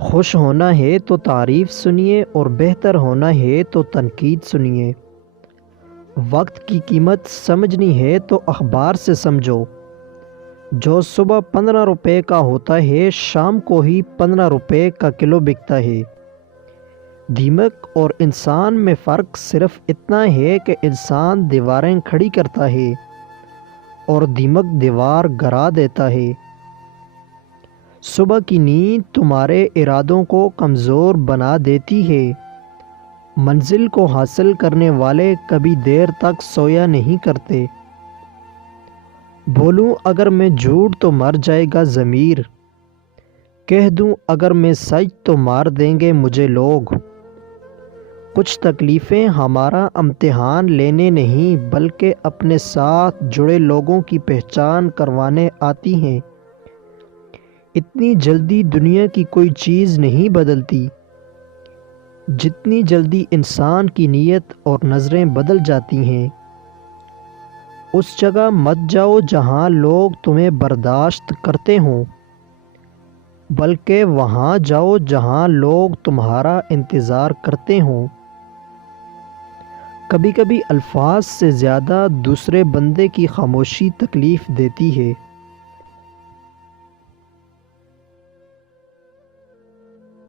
خوش ہونا ہے تو تعریف سنیے اور بہتر ہونا ہے تو تنقید سنیے۔ وقت کی قیمت سمجھنی ہے تو اخبار سے سمجھو۔ جو صبح 15 روپے کا ہوتا ہے شام کو ہی 15 روپے کا کلو بکتا ہے۔ دیمک اور انسان میں فرق صرف اتنا ہے کہ انسان دیواریں کھڑی کرتا ہے اور دیمک دیوار گرا دیتا ہے۔ صبح کی نیند تمہارے ارادوں کو کمزور بنا دیتی ہے۔ منزل کو حاصل کرنے والے کبھی دیر تک سویا نہیں کرتے۔ بولوں اگر میں جھوٹ تو مر جائے گا ضمیر، کہہ دوں اگر میں سچ تو مار دیں گے مجھے لوگ۔ کچھ تکلیفیں ہمارا امتحان لینے نہیں بلکہ اپنے ساتھ جڑے لوگوں کی پہچان کروانے آتی ہیں۔ اتنی جلدی دنیا کی کوئی چیز نہیں بدلتی جتنی جلدی انسان کی نیت اور نظریں بدل جاتی ہیں۔ اس جگہ مت جاؤ جہاں لوگ تمہیں برداشت کرتے ہوں، بلکہ وہاں جاؤ جہاں لوگ تمہارا انتظار کرتے ہوں۔ کبھی کبھی الفاظ سے زیادہ دوسرے بندے کی خاموشی تکلیف دیتی ہے۔